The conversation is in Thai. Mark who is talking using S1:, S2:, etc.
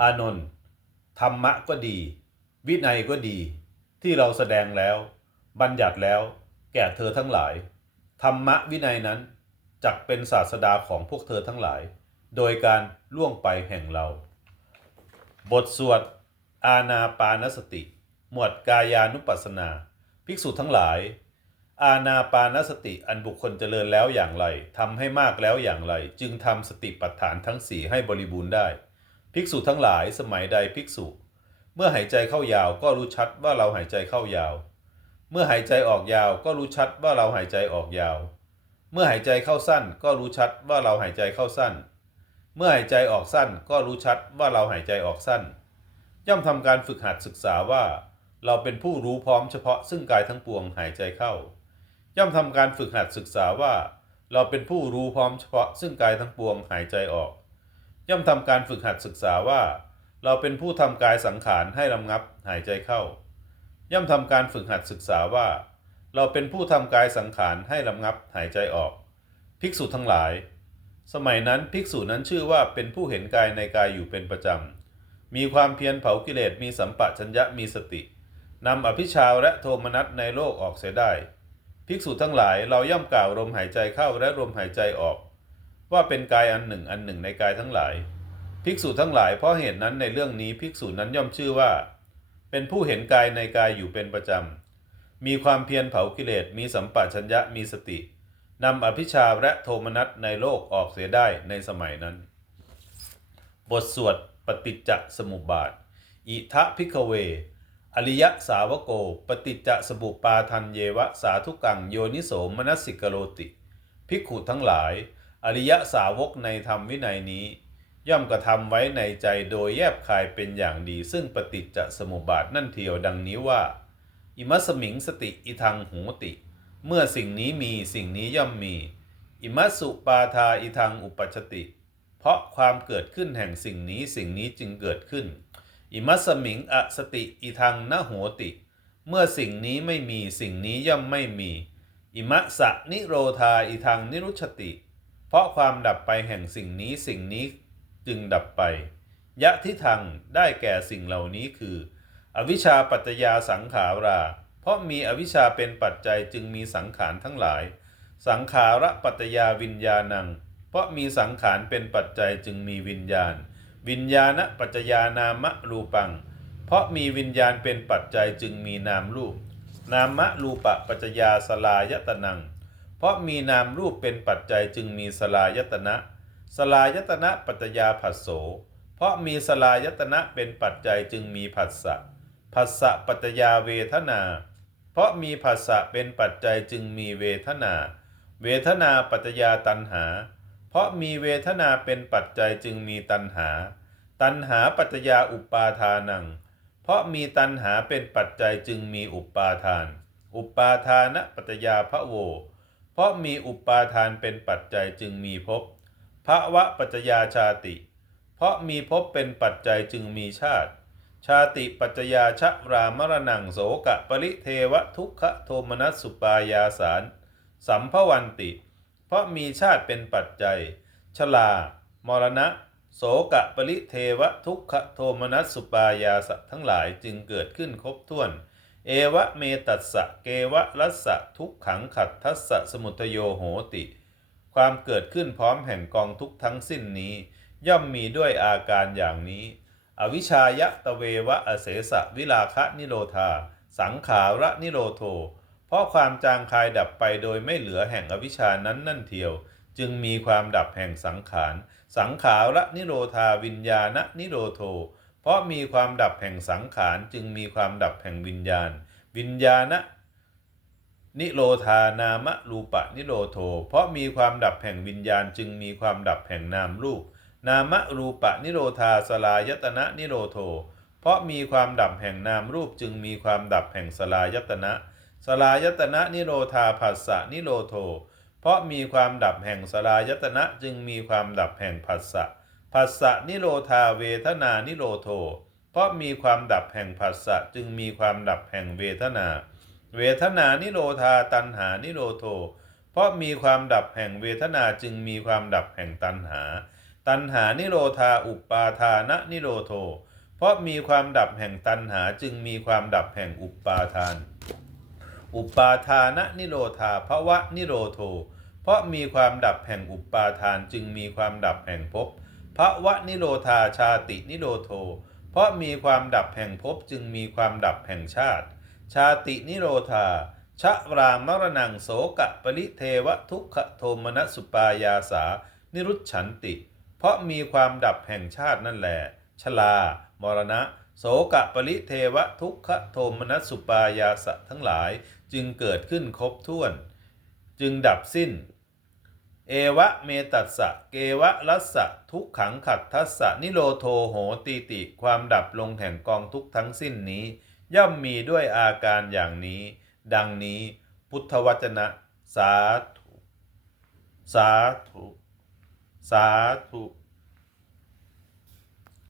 S1: อานนท์ธรรมะก็ดี วินัยก็ดี ที่เราแสดงแล้ว บัญญัติแล้ว แก่เธอทั้งหลาย ธรรมะวินัยนั้นจักเป็นศาสดาของพวกเธอทั้งหลาย โดยการล่วงไปแห่งเรา บทสวด อาณาปานสติ หมวดกายานุปัสสนา ภิกษุทั้งหลาย อาณาปานสติอันบุคคลเจริญแล้วอย่างไรทำให้มากแล้วอย่างไร จึงทำสติปัฏฐานทั้งสี่ให้บริบูรณ์ได้ ภิกษุทั้งหลายสมัยใดภิกษุ เมื่อหายใจเข้ายาวก็รู้ชัดว่าเราหายใจเข้ายาว เมื่อหายใจออกยาวก็รู้ชัดว่าเราหายใจออกยาว เมื่อหายใจเข้าสั้นก็รู้ชัดว่าเราหายใจเข้าสั้น เมื่อหายใจออกสั้นก็รู้ชัดว่าเราหายใจออกสั้น ย่อมทำการฝึกหัดศึกษาว่า เราเป็นผู้รู้พร้อมเฉพาะซึ่งกายทั้งปวงหายใจเข้า ย่อมทำการฝึกหัดศึกษาว่า เราเป็นผู้รู้พร้อมเฉพาะซึ่งกายทั้งปวงหายใจออก ย่อมทำการฝึกหัดศึกษาว่า เราเป็นผู้ทำกายสังขารให้ระงับหายใจเข้า ย่อมทำการฝึกหัดศึกษาว่า เราเป็นผู้ทำกายสังขารให้ระงับหายใจออก ภิกษุทั้งหลาย สมัยนั้นภิกษุนั้นชื่อว่าเป็นผู้เห็นกายในกายอยู่เป็นประจำ มีความเพียรเผากิเลสมีสัมปะชัญญะมีสตินำอภิชาและโทมนัสในโลกออกเสียได้ ภิกษุทั้งหลายเราย่อมกล่าวลมหายใจเข้าและลมหายใจออก ว่าเป็นกายอันหนึ่งอันหนึ่งในกายทั้งหลาย ภิกษุทั้งหลายเพราะเหตุนั้นในเรื่องนี้ภิกษุนั้นย่อมชื่อว่า เป็นผู้เห็นกายในกายอยู่เป็นประจำ มีความเพียรเผากิเลสมีสัมปะชัญญะมีสตินำอภิชาและโทมนัสในโลกออกเสียได้ในสมัยนั้น บทสวดปฏิจจสมุปบาท อิทะพิกเว อริยสาวโก ปฏิจจสมุปปาทันเยวะสาธุกังโยนิโสมนสิกโรติ ภิกขุทั้งหลาย อริยสาวกในธรรมวินัยนี้ ย่อมกระทำไว้ในใจโดยแยบคายเป็นอย่างดี ซึ่งปฏิจจสมุปบาทนั่นเทียวดังนี้ว่า อิมัสมิงสติอิทังหูติ เมื่อสิ่งนี้มีสิ่งนี้ย่อมมี อิมัสุปาทาอิทังอุปัชติ เพราะความเกิดขึ้นแห่งสิ่งนี้สิ่งนี้จึงเกิดขึ้น อิมัสมิงอสติอิทังนโหติ เมื่อสิ่งนี้ไม่มีสิ่งนี้ย่อมไม่มี อิมัสสะนิโรธาอิทังนิรุชติ เพราะความดับไปแห่งสิ่งนี้สิ่งนี้จึงดับไป ยะทิทังได้แก่สิ่งเหล่านี้คือ อวิชชาปัจจยาสังขารา เพราะมีอวิชชาเป็นปัจจัยจึงมีสังขารทั้งหลาย สังขาระปัจจยาวิญญาณัง เพราะมีสังขารเป็นปัจจัยจึงมีวิญญาณ วิญญาณปัจจยานามรูปัง เพราะมีวิญญาณเป็นปัจจัยจึงมีนามรูป นามะรูปะปัจจยาสลายตนัง เพราะมีนามรูปเป็นปัจจัยจึงมีสลายตนะสลายตนะปัจจยาผัสโส เพราะมีสลายตนะเป็นปัจจัยจึงมีผัสสะผัสสะปัจจยาเวทนา เพราะมีผัสสะเป็นปัจจัยจึงมีเวทนา เวทนาปัจจยาตัณหา เพราะมีเวทนาเป็นปัจจัยจึงมีตัณหา ตัณหาปัจจยาอุปาทานัง เพราะมีตัณหาเป็นปัจจัยจึงมีอุปาทาน อุปาทานปัจจยาพระโว ราะมีอุปาทานเป็นปัจจัยจึงมีภพภวะปัจจยาชาติ เพราะมีภพเป็นปัจจัยจึงมีชาติ ชาติปัจจยาชะรามรณังโสกะปริเทวทุกขโทมนัสสุปายาสาร สัมภวันติ เพราะมีชาติเป็นปัจจัย ชลา มรณะ โสกะปริเทวทุกขโทมนัสสุปายาสะทั้งหลายจึงเกิดขึ้นครบถ้วน เอวะเมตัสสะเกวะรัสสะทุกขังขัดทัสสะสมุทโยโหติ ความเกิดขึ้นพร้อมแห่งกองทุกทั้งสิ้นนี้ ย่อมมีด้วยอาการอย่างนี้ อวิชายะตะเววะอเสสะวิลาคะนิโรธา สังขาระนิโรโท เพราะความจางคายดับไปโดยไม่เหลือแห่งอวิชานั้นนั่นเทียว จึงมีความดับแห่งสังขาร สังขาระนิโรธาวิญญาณนิโรโท เพราะมีความดับแห่งสังขารจึงมีความดับแห่งวิญญาณ วิญญาณนิโรธานามรูปะนิโรโท เพราะมีความดับแห่งวิญญาณจึงมีความดับแห่งนามรูป นามรูปะนิโรธาสลายตนะนิโรโท เพราะมีความดับแห่งนามรูปจึงมีความดับแห่งสลายตนะสลายตนะนิโรธาผัสสะนิโรโท เพราะมีความดับแห่งสลายตนะจึงมีความดับแห่งผัสสะ ผัสสะนิโรธาเวทนานิโรโท เพราะมีความดับแห่งผัสสะจึงมีความดับแห่งเวทนา เวทนานิโรธาตันหานิโรโท เพราะมีความดับแห่งเวทนาจึงมีความดับแห่งตันหา ตันหานิโรธาอุปาทานะนิโรโท เพราะมีความดับแห่งตันหาจึงมีความดับแห่งอุปาทาน อุปาทานะนิโรธาภวะนิโรโท เพราะมีความดับแห่งอุปาทานจึงมีความดับแห่งภพ ภวะนิโรธาชาตินิโรโท เพราะมีความดับแห่งภพจึงมีความดับแห่งชาติ ชาตินิโรธาชะรามรณังโสกะปริเทวทุกขโทมนสุปายาสา นิรุชฉันติ เพราะมีความดับแห่งชาตินั่นแหละชลา มรณะ โสกะปริเทวทุกขโทมนสุปายาสะทั้งหลายจึงเกิดขึ้นครบถ้วน จึงดับสิ้น เอวะเมตัสสะ เกวะลัสสะ ทุกขังขัดทัสสะ นิโรโทโหตีติ ความดับลงแห่งกองทุกทั้งสิ้นนี้ ย่อมมีด้วยอาการอย่างนี้ ดังนี้พุทธวจนะ สาธุ สาธุ สาธุ